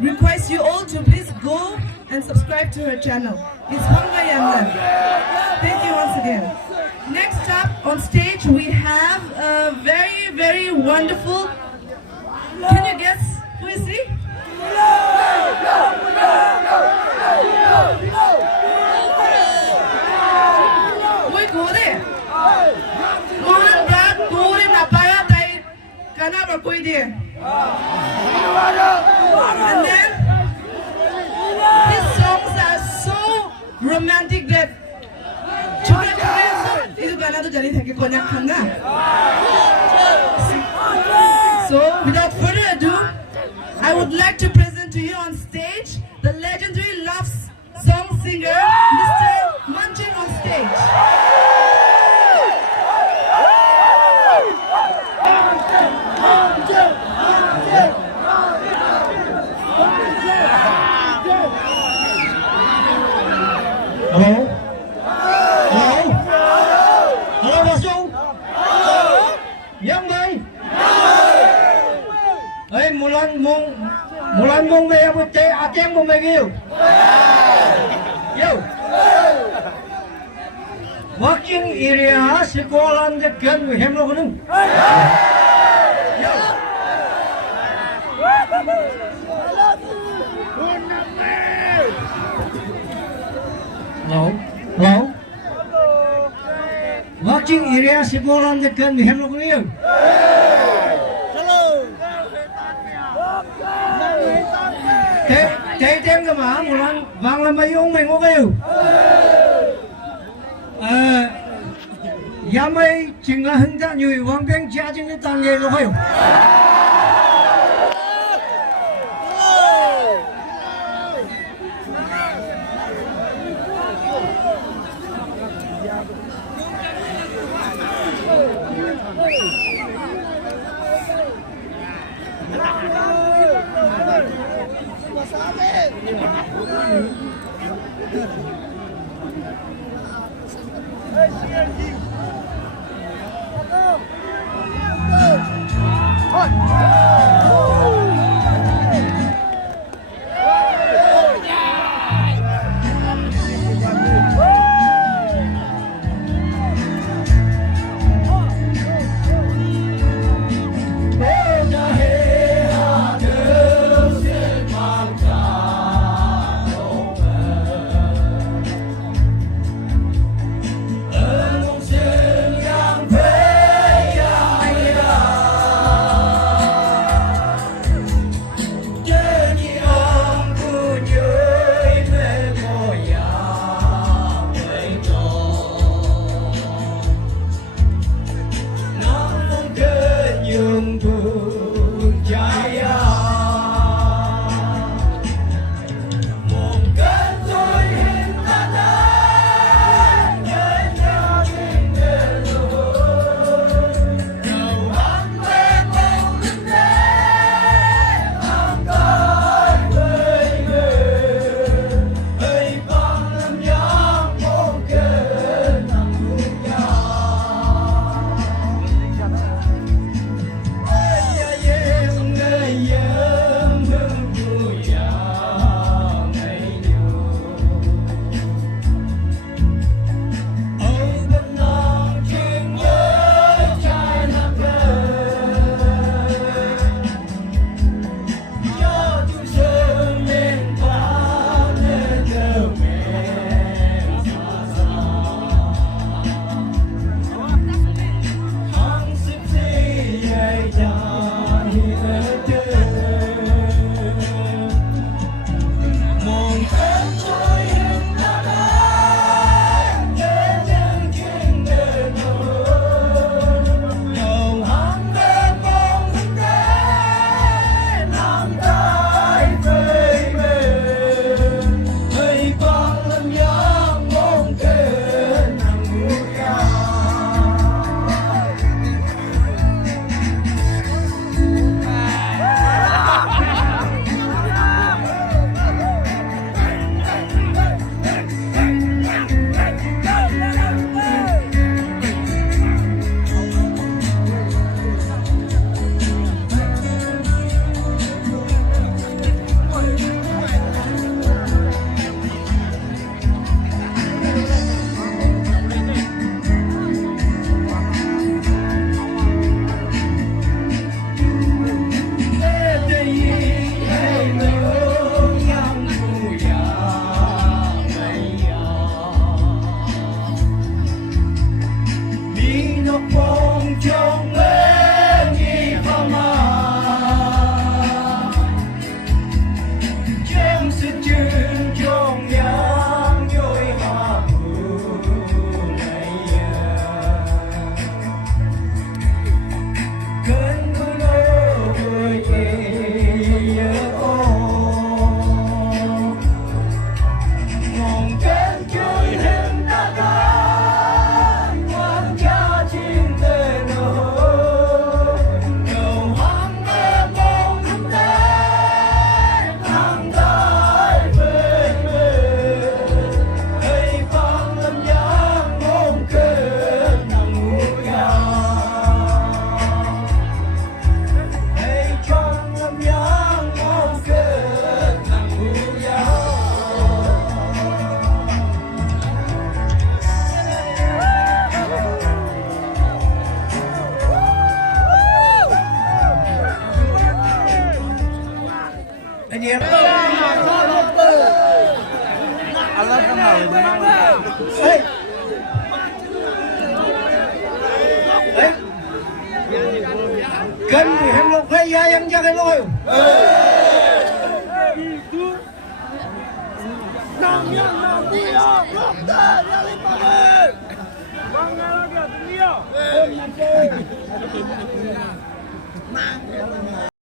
request you all to please go and subscribe to her channel. It's Hongga Yangan. Thank you once again. Next up on stage we have a very, very wonderful. Can you guess who is he? Wait, go there. Mohan Brad, go in Apaya Tai, Kanaba Koide. And then his songs are so romantic that itu gana tu jadi thake konyak khanga. So without further ado, I would like to present to you on stage the legendary love song singer Mr. Manching on stage. Hello? Hello? Hello, Basu? Yang đây? Ê, Mulan mong mẹ một chế, chém mong mẹ kêu. Yo. Working area, sekolah the gun we have no good. Yo. Hello? Hello? Watching area sekolah the gun we have no good. Thế tem cái mà một lần vàng là mấy ông mình có kêu giá mấy chính là hình dạng như hoàng kênh cha trên cái tàn nghề có phải không? Hey, Ê. Đấy. Cần thì em lục hay ai em cho cái lôi.